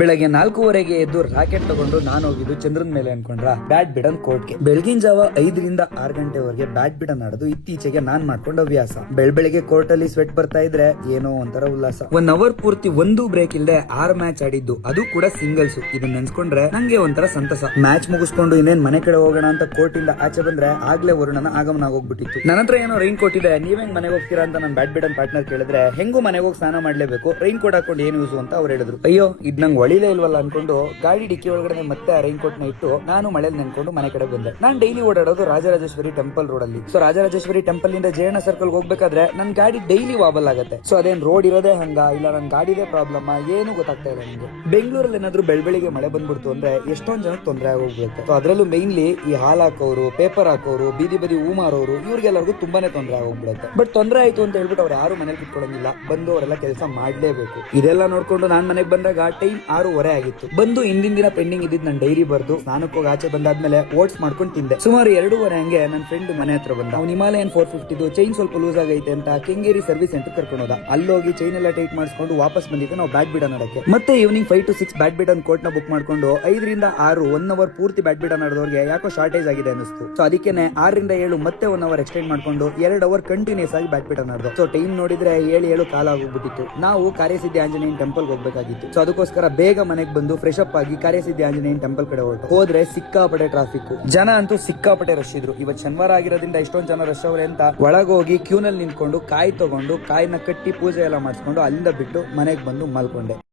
ಬೆಳಗ್ಗೆ 4:15 ಎದ್ದು ರಾಕೆಟ್ ತಗೊಂಡು ನಾನು ಹೋಗಿದ್ದು ಚಂದ್ರನ್ ಮೇಲೆ ಅನ್ಕೊಂಡ್ರ ಬ್ಯಾಡ್ಮಿಂಟನ್ ಕೋರ್ಟ್ಗೆ. ಬೆಳಗಿನ ಜಾವ 5ರಿಂದ 6 ಗಂಟೆವರೆಗೆ ಬ್ಯಾಡ್ಮಿಂಟನ್ ಆಡೋದು ಇತ್ತೀಚೆಗೆ ನಾನ್ ಮಾಡ್ಕೊಂಡ ಹವ್ಯಾಸ. ಬೆಳಗ್ಗೆ ಕೋರ್ಟ್ ಅಲ್ಲಿ ಸ್ವೆಟ್ ಬರ್ತಾ ಇದ್ರೆ ಏನೋ ಒಂಥರ ಉಲ್ಲಾಸ. 1 ಅವರ್ ಪೂರ್ತಿ ಒಂದು ಬ್ರೇಕ್ ಇಲ್ಲದೆ 6 ಮ್ಯಾಚ್ ಆಡಿದ್ದು, ಅದು ಕೂಡ ಸಿಂಗಲ್ಸ್. ಇದನ್ನ ನೆನ್ಸ್ಕೊಂಡ್ರೆ ನಂಗೆ ಒಂಥರ ಸಂತಸ. ಮ್ಯಾಚ್ ಮುಗಿಸ್ಕೊಂಡು ಇನ್ನೇನ್ ಮನೆ ಕಡೆ ಹೋಗೋಣ ಅಂತ ಕೋರ್ಟ್ ಇಂದ ಆಚೆ ಬಂದ್ರೆ ಆಗ್ಲೇ ವರುಣನ ಆಗಮನ ಆಗೋಗ್ಬಿಟ್ಟಿತ್ತು. ನನ್ನ ಹತ್ರ ಏನೋ ರೈನ್ ಕೋಟ್ ಇದೆ, ನೀವ್ ಹೆಂಗ್ ಮನೆಗೆ ಹೋಗ್ತೀರಾ ಅಂತ ನನ್ನ ಬ್ಯಾಡ್ಮಿಂಟನ್ ಪಾರ್ಟ್ನರ್ ಕೇಳಿದ್ರೆ, ಹೆಂಗು ಮನೆಗೆ ಹೋಗಿ ಸ್ನಾನ ಮಾಡ್ಲೇಬೇಕು, ರೈನ್ ಕೋಟ್ ಹಾಕೊಂಡು ಏನ್ ಯೂಸ್ ಅಂತ ಅವ್ರು ಹೇಳಿದ್ರು. ಅಯ್ಯೋ ಇದ್ ನಂಗೆ ಒಳಿಲೇ ಇಲ್ವಲ್ಲ ಅನ್ಕೊಂಡು ಗಾಡಿ ಡಿಕ್ಕಿ ಒಳಗಡೆ ಮತ್ತೆ ರೈನ್ ಕೋಟ್ ನ ಇಟ್ಟು ನಾನು ಮಳೆಯಲ್ಲಿ ನೆನ್ಕೊಂಡು ಮನೆ ಕಡೆ ಬಂದೆ. ನಾನ್ ಡೈಲಿ ಓಡಾಡೋದು ರಾಜರಾಜೇಶ್ವರಿ ಟೆಂಪಲ್ ರೋಡ್ ಅಲ್ಲಿ. ಸೊ ರಾಜರಾಜೇಶ್ವರಿ ಟೆಂಪಲ್ ಇಂದ ಜಯಣ್ಣ ಸರ್ಕಲ್ ಹೋಗ್ಬೇಕಾದ್ರೆ ನನ್ ಗಾಡಿ ಡೈಲಿ ವಾಬಲ್ ಆಗುತ್ತೆ. ಸೊ ಅದೇನ್ ರೋಡ್ ಇರೋದೇ ಹಂಗ ಇಲ್ಲ ನನ್ ಗಾಡಿದೇ ಪ್ರಾಬ್ಲಮ್ ಏನು ಗೊತ್ತಾಗ್ತಾ ಇಲ್ಲ ನನಗೆ. ಬೆಂಗಳೂರಲ್ಲಿ ಏನಾದ್ರು ಬೆಳಗ್ಗೆ ಮಳೆ ಬಂದ್ಬಿಡ್ತು ಅಂದ್ರೆ ಎಷ್ಟೊಂದ್ ಜನಕ್ಕೆ ತೊಂದರೆ ಆಗೋಗ್ಬಿಡುತ್ತೆ. ಸೊ ಅದ್ರಲ್ಲೂ ಮೈನ್ಲಿ ಈ ಹಾಲ್ ಹಾಕೋರು, ಪೇಪರ್ ಹಾಕೋರು, ಬೀದಿ ಬದಿ ಹೂ ಮಾರೋರು, ಇವ್ರಿಗೆಲ್ಲರಿಗೂ ತುಂಬಾನೇ ತೊಂದರೆ ಆಗೋಗ್ಬಿಡುತ್ತೆ. ಬಟ್ ತೊಂದರೆ ಆಯ್ತು ಅಂತ ಹೇಳ್ಬಿಟ್ಟು ಅವ್ರು ಯಾರು ಮನೇಲಿ ಕುತ್ಕೊಳ್ಳೋಂಗಿಲ್ಲ, ಬಂದು ಅವರೆಲ್ಲ ಕೆಲಸ ಮಾಡ್ಲೇಬೇಕು. ಇದೆಲ್ಲ ನೋಡ್ಕೊಂಡು ನಾನ್ ಮನೆಗೆ ಬಂದಾಗ ಟೈಮ್ 6:30 ಆಗಿತ್ತು. ಬಂದು ಹಿಂದಿನ ದಿನ ಪೆಂಡಿಂಗ್ ಇದ್ದಿದ್ದು ನಾನು ಡೈರಿ ಬರ್ದು ಸ್ನಾನಕ್ಕೆ ಹೋಗಿ ಆಚೆ ಬಂದಾದ್ಮೇಲೆ ಓಟ್ಸ್ ಮಾಡ್ಕೊಂಡು ತಿಂದೆ. ಸುಮಾರು 2:30 ಹಂಗೆ ನನ್ನ ಫ್ರೆಂಡ್ ಮನೆ ಹತ್ರ ಬಂದ. ಅವ್ನು ಹಿಮಾಲಯನ್ 450 ಚೈನ್ ಸ್ವಲ್ಪ ಲೂಸ್ ಆಗೈತೆ ಅಂತ ಕೆಂಗೇರಿ ಸರ್ವಿಸ್ ಸೆಂಟರ್ ಕರ್ಕೊಂಡು ಹೋದ. ಅಲ್ಲೋಗಿ ಚೈನ್ ಎಲ್ಲ ಟೈಟ್ ಮಾಡಿಸ್ಕೊಂಡು ವಾಪಸ್ ಬಂದಿದ್ದು ನಾವು ಬ್ಯಾಡ್ಮಿಂಟನ್ ಆಡಕ್ಕೆ. ಮತ್ತೆ ಈವ್ನಿಂಗ್ 5 to 6 ಬ್ಯಾಡ್ಮಿಂಟನ್ ಕೋರ್ಟ್ ನ ಬುಕ್ ಮಾಡ್ಕೊಂಡು 5ರಿಂದ 6 1 ಅವರ್ ಪೂರ್ತಿ ಬ್ಯಾಡ್ಮಿಂಟನ್ ಆಡೋರಿಗೆ ಯಾಕೋ ಶಾರ್ಟೇಜ್ ಆಗಿದೆ ಅನಿಸ್ತು. ಸೊ ಅದಕ್ಕೆ 6ರಿಂದ 7 ಮತ್ತೆ 1 ಅವರ್ ಎಕ್ಸ್ಟೆಂಡ್ ಮಾಡ್ಕೊಂಡು 2 ಅವರ್ ಕಂಟಿನ್ಯೂಸ್ ಆಗಿ ಬ್ಯಾಡ್ಮಿಂಟನ್ ಆಡೋದು. ಸೊ ಟೈಮ್ ನೋಡಿದ್ರೆ 7 ಕಾಲ ಆಗೋಗ್ಬಿಟ್ಟಿತ್ತು. ನಾವು ಕಾರ್ಯಸಿದ್ಧಿ ಆಂಜನೇಯನ್ ಟೆಂಪಲ್ ಹೋಗ್ಬೇಕಾಗಿತ್ತು. ಸೊ ಅದಕ್ಕೋಸ್ಕರ ಬೇಗ ಮನೆಗೆ ಬಂದು ಫ್ರೆಶ್ ಅಪ್ ಆಗಿ ಕಾರ್ಯಸಿದ್ಧಿ ಆಂಜನೇಯನ್ ಟೆಂಪಲ್ ಕಡೆ ಹೊರಟು. ಹೋದ್ರೆ ಸಿಕ್ಕಾಪಟ್ಟೆ ಟ್ರಾಫಿಕ್, ಜನ ಅಂತೂ ಸಿಕ್ಕಾಪಟ್ಟೆ ರಶ್ ಇದ್ರು. ಇವತ್ತು ಶನಿವಾರ ಆಗಿರೋದ್ರಿಂದ ಇಷ್ಟೊಂದು ಜನ ರಶ್ ಅವರೇ ಅಂತ ಒಳಗೋಗಿ ಕ್ಯೂನಲ್ಲಿ ನಿಂತ್ಕೊಂಡು ಕಾಯಿ ತಗೊಂಡು ಕಾಯಿನ ಕಟ್ಟಿ ಪೂಜೆ ಎಲ್ಲ ಮಾಡಿಸ್ಕೊಂಡು ಅಲ್ಲಿಂದ ಬಿಟ್ಟು ಮನೆಗೆ ಬಂದು ಮಲ್ಕೊಂಡೆ.